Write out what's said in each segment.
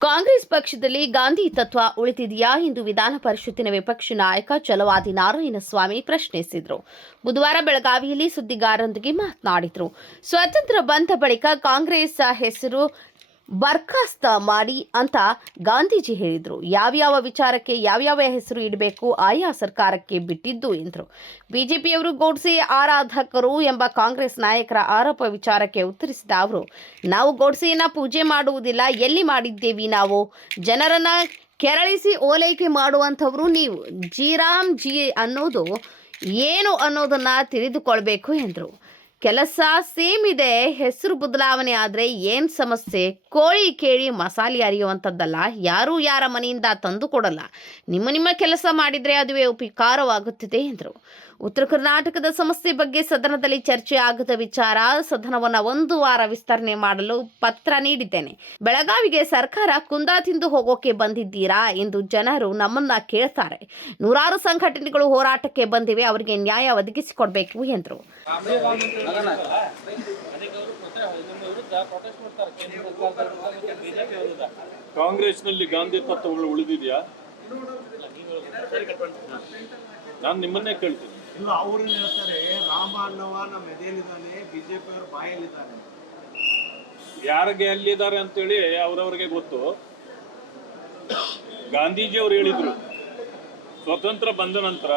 ಕಾಂಗ್ರೆಸ್ ಪಕ್ಷದಲ್ಲಿ ಗಾಂಧಿ ತತ್ವ ಉಳಿದಿದೆಯಾ ಎಂದು ವಿಧಾನ ಪರಿಷತ್ತಿನ ವಿಪಕ್ಷ ನಾಯಕ ಛಲವಾದಿ ನಾರಾಯಣಸ್ವಾಮಿ ಪ್ರಶ್ನಿಸಿದರು. ಬುಧವಾರ ಬೆಳಗಾವಿಯಲ್ಲಿ ಸುದ್ದಿಗಾರರೊಂದಿಗೆ ಮಾತನಾಡಿದರು. ಸ್ವಾತಂತ್ರ್ಯ ಬಂದ ಬಳಿಕ ಕಾಂಗ್ರೆಸ್ ಹೆಸರು ಬರ್ಖಾಸ್ತ ಮಾಡಿ ಅಂತ ಗಾಂಧೀಜಿ ಹೇಳಿದರು. ಯಾವ್ಯಾವ ವಿಚಾರಕ್ಕೆ ಯಾವ್ಯಾವ ಹೆಸರು ಇಡಬೇಕು, ಆಯಾ ಸರ್ಕಾರಕ್ಕೆ ಬಿಟ್ಟಿದ್ದು ಎಂದರು. ಬಿಜೆಪಿಯವರು ಗೋಡ್ಸೆ ಆರಾಧಕರು ಎಂಬ ಕಾಂಗ್ರೆಸ್ ನಾಯಕರ ಆರೋಪ ವಿಚಾರಕ್ಕೆ ಉತ್ತರಿಸಿದ ಅವರು, ನಾವು ಗೋಡ್ಸೆಯನ್ನು ಪೂಜೆ ಮಾಡುವುದಿಲ್ಲ, ಎಲ್ಲಿ ಮಾಡಿದ್ದೇವಿ ನಾವು? ಜನರನ್ನು ಕೆರಳಿಸಿ ಓಲೈಕೆ ಮಾಡುವಂಥವರು ನೀವು. ಜೀರಾಮ್ ಜಿ ಅನ್ನೋದು ಏನು ಅನ್ನೋದನ್ನು ತಿಳಿದುಕೊಳ್ಬೇಕು ಎಂದರು. ಕೆಲಸ ಸೇಮ್ ಇದೆ ಹೆಸರು ಬದಲಾವಣೆ ಆದರೆ ಏನು ಸಮಸ್ಯೆ? ಕೋಳಿ ಕೇಳಿ ಮಸಾಲೆ ಅರಿಯುವಂಥದ್ದಲ್ಲ ಯಾರೂ ಯಾರ ಮನೆಯಿಂದ ತಂದು ಕೊಡಲ್ಲ. ನಿಮ್ಮ ನಿಮ್ಮ ಕೆಲಸ ಮಾಡಿದರೆ ಅದುವೇ ಉಪಕಾರವಾಗುತ್ತಿದೆ, ಎಂದರು. ಉತ್ತರ ಕರ್ನಾಟಕದ ಸಮಸ್ಯೆ ಬಗ್ಗೆ ಸದನದಲ್ಲಿ ಚರ್ಚೆ ಆಗದ ವಿಚಾರ ಸದನವನ್ನು ಒಂದು ವಾರ ವಿಸ್ತರಣೆ ಮಾಡಲು ಪತ್ರ ನೀಡಿದ್ದೇನೆ. ಬೆಳಗಾವಿಗೆ ಸರ್ಕಾರ ಕುಂದ ತಿಂದು ಹೋಗೋಕೆ ಬಂದಿದ್ದೀರಾ ಎಂದು ಜನರು ನಮ್ಮನ್ನ ಕೇಳ್ತಾರೆ. ನೂರಾರು ಸಂಘಟನೆಗಳು ಹೋರಾಟಕ್ಕೆ ಬಂದಿವೆ, ಅವರಿಗೆ ನ್ಯಾಯ ಒದಗಿಸಿಕೊಡ್ಬೇಕು ಎಂದರು. ಕಾಂಗ್ರೆಸ್ನಲ್ಲಿ ಗಾಂಧಿ ತತ್ವಗಳು ಉಳಿದಿದೆಯಾ? ನಾನು ನಿಮ್ಮನ್ನೇ ಕೇಳ್ತೀನಿ. ಇಲ್ಲ ಅವ್ರು ಹೇಳ್ತಾರೆ, ರಾಮ ಅನ್ನವ ನಮ್ಮ ಎದೆಯಲ್ಲಿದ್ದಾನೆ ಬಿಜೆಪಿ ಅವ್ರ ಬಾಯಲ್ಲಿದ್ದಾನೆ. ಯಾರಿಗೆ ಎಲ್ಲಿದ್ದಾರೆ ಅಂತೇಳಿ ಅವ್ರವ್ರಿಗೆ ಗೊತ್ತು. ಗಾಂಧೀಜಿ ಅವರು ಹೇಳಿದ್ರು, ಸ್ವತಂತ್ರ ಬಂದ ನಂತರ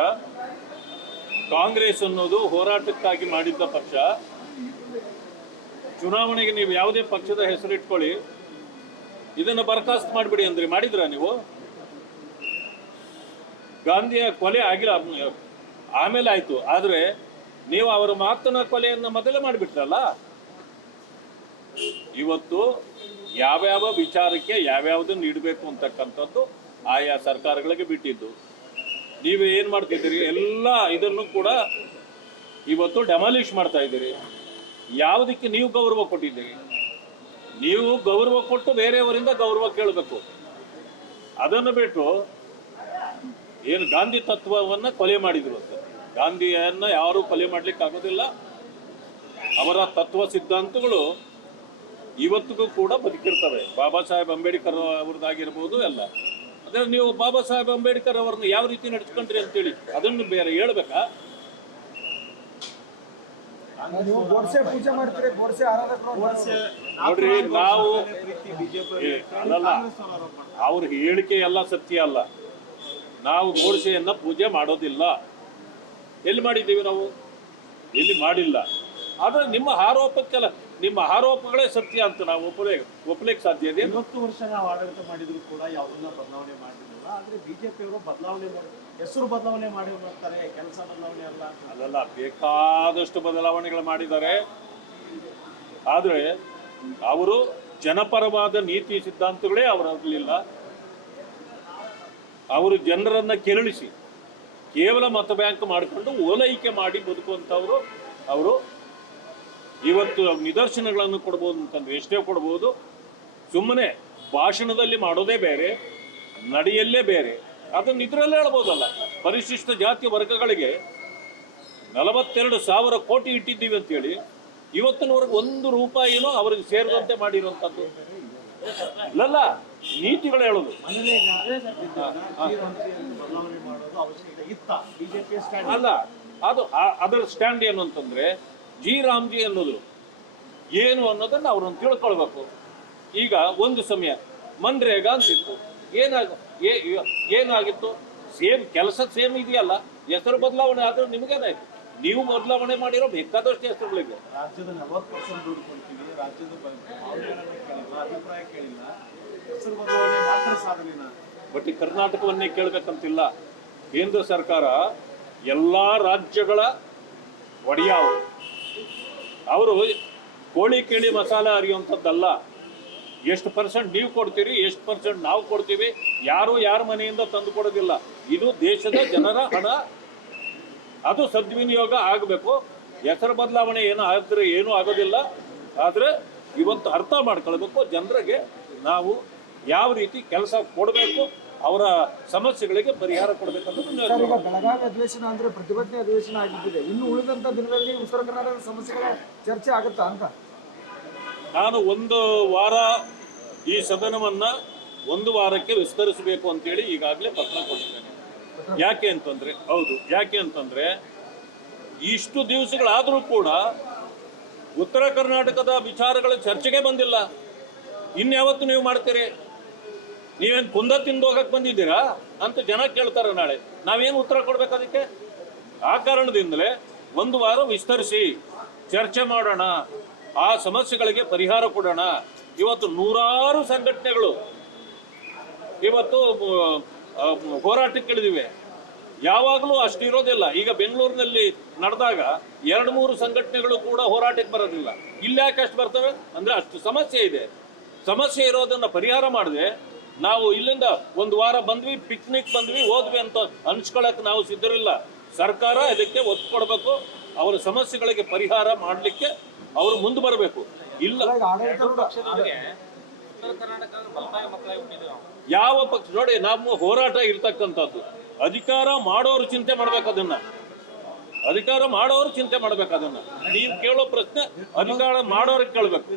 ಕಾಂಗ್ರೆಸ್ ಅನ್ನೋದು ಹೋರಾಟಕ್ಕಾಗಿ ಮಾಡಿದ್ದ ಪಕ್ಷ. ಚುನಾವಣೆಗೆ ನೀವು ಯಾವುದೇ ಪಕ್ಷದ ಹೆಸರು ಇಟ್ಕೊಳ್ಳಿ. ಇದನ್ನು ಬರಖಾಸ್ತು ಮಾಡಿಬಿಡಿ ಅಂದ್ರೆ ಮಾಡಿದ್ರ ನೀವು? ಗಾಂಧಿಯ ಕೊಲೆ ಆಗಿಲ್ಲ ಆಮೇಲೆ ಆಯ್ತು. ಆದ್ರೆ ನೀವು ಅವರ ಮಾತನ ಕೊಲೆಯನ್ನ ಮೊದಲೇ ಮಾಡಿಬಿಟ್ರಲ್ಲ? ಇವತ್ತು ಯಾವ್ಯಾವ ವಿಚಾರಕ್ಕೆ ಯಾವ್ಯಾವ್ದನ್ನ ಇಡಬೇಕು ಅಂತಕ್ಕಂಥದ್ದು ಆಯಾ ಸರ್ಕಾರಗಳಿಗೆ ಬಿಟ್ಟಿದ್ದು. ನೀವು ಏನ್ ಮಾಡ್ತಿದ್ದೀರಿ? ಎಲ್ಲ ಇದನ್ನು ಕೂಡ ಇವತ್ತು ಡೆಮಾಲಿಷ್ ಮಾಡ್ತಾ ಇದ್ದೀರಿ. ಯಾವುದಕ್ಕೆ ನೀವು ಗೌರವ ಕೊಟ್ಟಿದ್ದೀರಿ? ನೀವು ಗೌರವ ಕೊಟ್ಟು ಬೇರೆಯವರಿಂದ ಗೌರವ ಕೇಳಬೇಕು. ಅದನ್ನು ಬಿಟ್ಟು ಏನು ಗಾಂಧಿ ತತ್ವವನ್ನ ಕೊಲೆ ಮಾಡಿದ್ರು ಅಂತ. ಗಾಂಧಿಯನ್ನ ಯಾರು ಕೊಲೆ ಮಾಡಲಿಕ್ಕೆ ಆಗೋದಿಲ್ಲ. ಅವರ ತತ್ವ ಸಿದ್ಧಾಂತಗಳು ಇವತ್ತಿಗೂ ಕೂಡ ಬದುಕಿರ್ತವೆ. ಬಾಬಾ ಸಾಹೇಬ್ ಅಂಬೇಡ್ಕರ್ ಅವ್ರದ್ದಾಗಿರ್ಬೋದು ಎಲ್ಲ. ಅದೇ ನೀವು ಬಾಬಾ ಸಾಹೇಬ್ ಅಂಬೇಡ್ಕರ್ ಅವ್ರನ್ನ ಯಾವ ರೀತಿ ನಡೆಸ್ಕೊಂಡ್ರಿ ಅಂತೇಳಿ ಅದನ್ನು ಬೇರೆ ಹೇಳ್ಬೇಕಾ? ನೀವು ಗೋಡ್ಸೆ ಪೂಜೆ ಮಾಡ್ತೀರಿ ಗೋಡ್ಸೆ ಆರಾಧಕರು ಗೋಡ್ಸೆ ನೋಡ್ರಿ ನಾವು ಅಲ್ಲಲ್ಲ ಅವ್ರ ಹೇಳಿಕೆ ಎಲ್ಲ ಸತ್ಯ ಅಲ್ಲ. ನಾವು ಗೋಡ್ಸೆಯನ್ನ ಪೂಜೆ ಮಾಡೋದಿಲ್ಲ. ಎಲ್ಲಿ ಮಾಡಿದ್ದೀವಿ ನಾವು? ಎಲ್ಲಿ ಮಾಡಿಲ್ಲ. ಆದರೆ ನಿಮ್ಮ ಆರೋಪಕ್ಕೆಲ್ಲ ನಿಮ್ಮ ಆರೋಪಗಳೇ ಸತ್ಯ ಅಂತ ನಾವು ಒಪ್ಪಲೇ ಒಪ್ಪಲಿಕ್ಕೆ ಸಾಧ್ಯ ಇದೆ? ಐವತ್ತು ವರ್ಷ ನಾವು ಆಡಳಿತ ಮಾಡಿದ್ರು ಕೂಡ ಯಾವುದನ್ನ ಬದಲಾವಣೆ ಮಾಡಿರಲಿಲ್ಲ. ಆದ್ರೆ ಬಿಜೆಪಿ ಅವರು ಬದಲಾವಣೆ ಹೆಸರು ಬದಲಾವಣೆ ಮಾಡಿ ಬರ್ತಾರೆ ಕೆಲಸ ಬದಲಾವಣೆ ಅಲ್ಲ ಅಲ್ಲಲ್ಲ ಬೇಕಾದಷ್ಟು ಬದಲಾವಣೆಗಳು ಮಾಡಿದ್ದಾರೆ. ಆದರೆ ಅವರು ಜನಪರವಾದ ನೀತಿ ಸಿದ್ಧಾಂತಗಳೇ ಅವರಾಗಲಿಲ್ಲ ಅವರು ಜನರನ್ನ ಕೆರಳಿಸಿ ಕೇವಲ ಮತ ಬ್ಯಾಂಕ್ ಮಾಡಿಕೊಂಡು ಓಲೈಕೆ ಮಾಡಿ ಬದುಕುವಂಥವ್ರು ಅವರು. ಇವತ್ತು ನಿದರ್ಶನಗಳನ್ನು ಕೊಡ್ಬೋದು ಅಂತಂದ್ರೆ ಎಷ್ಟೇ ಕೊಡ್ಬೋದು. ಸುಮ್ಮನೆ ಭಾಷಣದಲ್ಲಿ ಮಾಡೋದೇ ಬೇರೆ, ನಡೆಯಲ್ಲೇ ಬೇರೆ. ಅದನ್ನು ಇದರಲ್ಲೇ ಹೇಳ್ಬೋದಲ್ಲ. ಪರಿಶಿಷ್ಟ ಜಾತಿ ವರ್ಗಗಳಿಗೆ ನಲವತ್ತೆರಡು ಸಾವಿರ ಕೋಟಿ ಇಟ್ಟಿದ್ದೀವಿ ಅಂತೇಳಿ, ಇವತ್ತಿನವರೆಗೆ ಒಂದು ರೂಪಾಯಿನೂ ಅವರಿಗೆ ಸೇರಿದಂತೆ ಮಾಡಿರುವಂಥದ್ದು. ಇಲ್ಲಲ್ಲ ನೀತಿಗಳು ಹೇಳೋದು. ಅಲ್ಲ, ಅದು ಅದರ ಸ್ಟ್ಯಾಂಡ್ ಏನು ಅಂತಂದ್ರೆ ಜಿ ರಾಮ್ಜಿ ಅನ್ನೋದು ಏನು ಅನ್ನೋದನ್ನ ಅವ್ರನ್ನ ತಿಳ್ಕೊಳ್ಬೇಕು. ಈಗ ಒಂದು ಸಮಯ ಮನ್ರೇಗಾ ಅಂತಿತ್ತು. ಏನಾಗ ಏನಾಗಿತ್ತು? ಸೇಮ್ ಕೆಲಸ ಸೇಮ್ ಇದೆಯಲ್ಲ. ಹೆಸರು ಬದಲಾವಣೆ ಆದ್ರೆ ನಿಮಗೇನಾಯ್ತು? ನೀವು ಬದಲಾವಣೆ ಮಾಡಿರೋ ಬೇಕಾದಷ್ಟು ಹೆಸರುಗಳಿಗೆ ರಾಜ್ಯದ ನಲವತ್ತು ಪರ್ಸೆಂಟ್ ದುಡ್ಡು ಕೊಡ್ತೀವಿ ರಾಜ್ಯದ ಕೇಳಿಲ್ಲ ಅಭಿಪ್ರಾಯ ಕೇಳಿಲ್ಲ. ಹೆಸರು ಬದಲಾವಣೆ ಮಾತ್ರ ಸಾಧನೆನ ಬಟ್ ಈ ಕರ್ನಾಟಕವನ್ನೇ ಕೇಳಬೇಕಂತಿಲ್ಲ. ಕೇಂದ್ರ ಸರ್ಕಾರ ಎಲ್ಲಾ ರಾಜ್ಯಗಳ ಒಡೆಯ ಅವರು ಅವರು ಕೋಳಿ ಕೇಳಿ ಮಸಾಲೆ ಅರಿಯುವಂಥದ್ದಲ್ಲ ಎಷ್ಟು ಪರ್ಸೆಂಟ್ ನೀವು ಕೊಡ್ತೀರಿ ಎಷ್ಟು ಪರ್ಸೆಂಟ್ ನಾವು ಕೊಡ್ತೀವಿ ಯಾರು ಯಾರ ಮನೆಯಿಂದ ತಂದು ಕೊಡೋದಿಲ್ಲ. ಇದು ದೇಶದ ಜನರ ಹಣ. ಅದು ಸದ್ವಿನಿಯೋಗ ಆಗಬೇಕು. ಹೆಸರು ಬದಲಾವಣೆ ಏನು ಆದರೆ ಏನೂ ಆಗೋದಿಲ್ಲ. ಆದರೆ ಇವತ್ತು ಅರ್ಥ ಮಾಡ್ಕೊಳ್ಬೇಕು. ಜನರಿಗೆ ನಾವು ಯಾವ ರೀತಿ ಕೆಲಸ ಕೊಡಬೇಕು ಅವರ ಸಮಸ್ಯೆಗಳಿಗೆ ಪರಿಹಾರ ಕೊಡಬೇಕಂತ ಈಗ ಬೆಳಗಾವಿ ಅಧಿವೇಶನ ಅಂದ್ರೆ ಪ್ರತಿಭಟನೆ ಅಧಿವೇಶನ ಆಗಿದ್ದಿದೆ ಇನ್ನು ಉಳಿದಂತ ದಿನದಲ್ಲಿ ಉತ್ತರ ಕರ್ನಾಟಕದ ಸಮಸ್ಯೆಗಳ ಚರ್ಚೆ ಆಗುತ್ತಾ ಅಂತ? ನಾನು ಒಂದು ವಾರ ಈ ಸದನವನ್ನ ಒಂದು ವಾರಕ್ಕೆ ವಿಸ್ತರಿಸಬೇಕು ಅಂತೇಳಿ ಈಗಾಗಲೇ ಪತ್ರ ಕೊಟ್ಟಿದ್ದೇನೆ. ಯಾಕೆ ಅಂತಂದ್ರೆ, ಹೌದು, ಯಾಕೆ ಅಂತಂದ್ರೆ, ಇಷ್ಟು ದಿವಸಗಳಾದರೂ ಕೂಡ ಉತ್ತರ ಕರ್ನಾಟಕದ ವಿಚಾರಗಳ ಚರ್ಚೆಗೆ ಬಂದಿಲ್ಲ. ಇನ್ಯಾವತ್ತು ನೀವು ಮಾಡ್ತೀರಿ? ನೀವೇನು ಕುಂದ ತಿಂದು ಹೋಗಕ್ಕೆ ಬಂದಿದ್ದೀರಾ? ಅಂತ ಜನ ಕೇಳ್ತಾರೆ ನಾಳೆ. ನಾವೇನು ಉತ್ತರ ಕೊಡ್ಬೇಕು ಅದಕ್ಕೆ? ಆ ಕಾರಣದಿಂದಲೇ ಒಂದು ವಾರ ವಿಸ್ತರಿಸಿ, ಚರ್ಚೆ ಮಾಡೋಣ, ಆ ಸಮಸ್ಯೆಗಳಿಗೆ ಪರಿಹಾರ ಕೊಡೋಣ. ಇವತ್ತು ನೂರಾರು ಸಂಘಟನೆಗಳು. ಇವತ್ತು ಹೋರಾಟಕ್ಕಿಳಿದಿವೆ ಯಾವಾಗಲೂ ಅಷ್ಟು ಇರೋದಿಲ್ಲ. ಈಗ ಬೆಂಗಳೂರಿನಲ್ಲಿ ನಡೆದಾಗ ಎರಡು ಮೂರು ಸಂಘಟನೆಗಳು ಕೂಡ ಹೋರಾಟಕ್ಕೆ ಬರೋದಿಲ್ಲ. ಇಲ್ಲಿ ಯಾಕೆ ಅಷ್ಟು ಬರ್ತವೆ? ಅಂದ್ರೆ ಅಷ್ಟು ಸಮಸ್ಯೆ ಇದೆ. ಸಮಸ್ಯೆ ಇರೋದನ್ನ ಪರಿಹಾರ ಮಾಡಿದೆ ನಾವು ಇಲ್ಲಿಂದ ಒಂದು ವಾರ ಬಂದ್ವಿ ಪಿಕ್ನಿಕ್ ಬಂದ್ವಿ, ಹೋದ್ವಿ ಅಂತ ಅನ್ಸ್ಕೊಳಕ್ ನಾವು ಸಿದ್ಧರಿಲ್ಲ. ಸರ್ಕಾರ ಇದಕ್ಕೆ ಒತ್ತು ಕೊಡಬೇಕು. ಅವರ ಸಮಸ್ಯೆಗಳಿಗೆ ಪರಿಹಾರ ಮಾಡಲಿಕ್ಕೆ ಅವರು ಮುಂದೆ ಬರಬೇಕು. ಇಲ್ಲ. ಯಾವ ಪಕ್ಷ, ನೋಡಿ, ನಮ್ಮ ಹೋರಾಟ ಇರ್ತಕ್ಕಂಥದ್ದು. ಅಧಿಕಾರ ಮಾಡೋರು ಚಿಂತೆ ಮಾಡ್ಬೇಕು ಅದನ್ನ. ಅಧಿಕಾರ ಮಾಡೋರು ಚಿಂತೆ ಮಾಡ್ಬೇಕು ಅದನ್ನ. ನೀವು ಕೇಳೋ ಪ್ರಶ್ನೆ, ಅಧಿಕಾರ ಮಾಡೋರಿಗೆ ಕೇಳ್ಬೇಕು.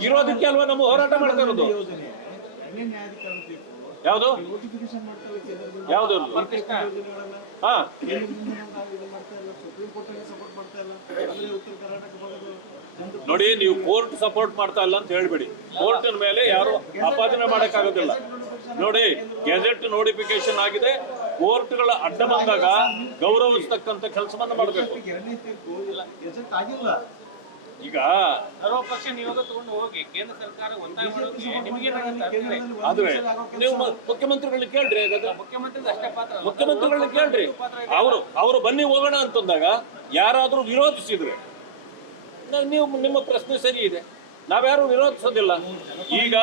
ಇರೋದಕ್ಕೆ ಅಲ್ವಾ ನಮ್ಮ ಹೋರಾಟ ಮಾಡ್ತಾ ಇರೋದು? ಯಾವುದು? ಯಾವುದು? ಹಾ. ನೋಡಿ, ನೀವು ಕೋರ್ಟ್ ಸಪೋರ್ಟ್ ಮಾಡ್ತಾ ಇಲ್ಲ ಅಂತ ಹೇಳ್ಬೇಡಿ. ಕೋರ್ಟಿನ ಮೇಲೆ ಯಾರು ಆಪಾದನೆ ಮಾಡಕ್ಕಾಗೋದಿಲ್ಲ ನೋಡಿ, ಗೆಜೆಟ್ ನೋಟಿಫಿಕೇಶನ್ ಆಗಿದೆ. ಕೋರ್ಟ್ಗಳ ಅಡ್ಡ ಬಂದಾಗ ಗೌರವಿಸ್ತಕ್ಕಂಥ ಕೆಲಸವನ್ನು ಮಾಡಬೇಕು. ಈಗ ಆದ್ರೆ ನೀವು ಮುಖ್ಯಮಂತ್ರಿಗಳನ್ನ ಕೇಳ್ರಿ. ಮುಖ್ಯಮಂತ್ರಿಗಳನ್ನ ಕೇಳ್ರಿ. ಅವರು ಅವರು ಬನ್ನಿ ಹೋಗೋಣ ಅಂತಂದಾಗ ಯಾರಾದ್ರೂ ವಿರೋಧಿಸಿದ್ರೆ ನೀವು ನಿಮ್ಮ ಪ್ರಶ್ನೆ ಸರಿ ಇದೆ. ನಾವ್ಯಾರು ವಿರೋಧಿಸೋದಿಲ್ಲ. ಈಗ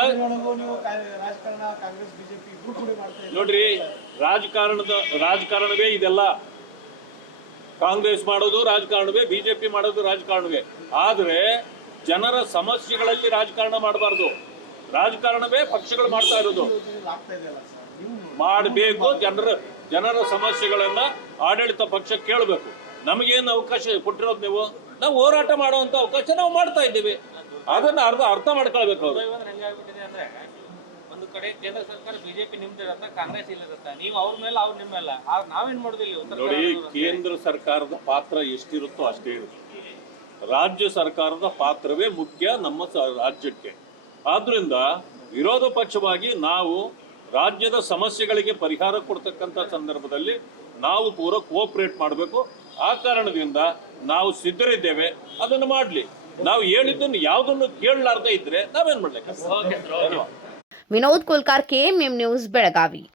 ನೋಡ್ರಿ, ರಾಜಕಾರಣದ, ರಾಜಕಾರಣವೇ ಇದೆಲ್ಲ. ಕಾಂಗ್ರೆಸ್ ಮಾಡೋದು ರಾಜಕಾರಣವೇ, ಬಿಜೆಪಿ ಮಾಡೋದು ರಾಜಕಾರಣವೇ. ಆದ್ರೆ ಜನರ ಸಮಸ್ಯೆಗಳಲ್ಲಿ ರಾಜಕಾರಣ ಮಾಡಬಾರ್ದು. ರಾಜಕಾರಣವೇ ಪಕ್ಷಗಳು ಮಾಡ್ತಾ ಇರೋದು. ಮಾಡಬೇಕು, ಜನರ ಜನರ ಸಮಸ್ಯೆಗಳನ್ನ ಆಡಳಿತ ಪಕ್ಷ ಕೇಳಬೇಕು. ನಮಗೇನು ಅವಕಾಶ ಕೊಟ್ಟಿರೋದು ನೀವು? ನಾವು ಹೋರಾಟ ಮಾಡುವಂತ ಅವಕಾಶ ನಾವು ಮಾಡ್ತಾ ಇದ್ದೀವಿ. ಅದನ್ನ ಅರ್ಧ ಅರ್ಥ ಮಾಡ್ಕೊಳ್ಬೇಕು ಅವರು. ಅಂದ್ರೆ ಒಂದು ಕಡೆ ಕೇಂದ್ರ ಸರ್ಕಾರ ಬಿಜೆಪಿ ನಿಮ್ದಿರತ್ತ ಕಾಂಗ್ರೆಸ್ ಇಲ್ಲಿರತ್ತ ನೀವು ಅವ್ರ ಮೇಲೆ ಅವ್ರ ನಿಮ್ಮ ಮೇಲೆ. ನಾವೇನ್ ಮಾಡುದಿಲ್ಲ ನೋಡಿ ಕೇಂದ್ರ ಸರ್ಕಾರದ ಪಾತ್ರ ಎಷ್ಟಿರುತ್ತೋ ಅಷ್ಟೇ ಇರುತ್ತೆ. ರಾಜ್ಯ ಸರ್ಕಾರದ ಪಾತ್ರವೇ ಮುಖ್ಯ ನಮ್ಮ ರಾಜ್ಯಕ್ಕೆ. ಆದ್ರಿಂದ ವಿರೋಧ ಪಕ್ಷವಾಗಿ ನಾವು ರಾಜ್ಯದ ಸಮಸ್ಯೆಗಳಿಗೆ ಪರಿಹಾರ ಕೊಡ್ತಕ್ಕಂಥ ಸಂದರ್ಭದಲ್ಲಿ ನಾವು ಪೂರ ಕೋಆಪರೇಟ್ ಮಾಡಬೇಕು. ಆ ಕಾರಣದಿಂದ ನಾವು ಸಿದ್ಧರಿದ್ದೇವೆ, ಅದನ್ನು ಮಾಡಲಿ. ನಾವು ಹೇಳಿದ್ದನ್ನು ಯಾವುದನ್ನು ಕೇಳಲಾರ್ದೇ ಇದ್ರೆ ನಾವೇನ್ ಮಾಡ್ಲಿಕ್ಕೆ ವಿನೋದ್ ಕುಲ್ಕಾರ್ ಕೆಎಂಎಂ ನ್ಯೂಸ್, ಬೆಳಗಾವಿ.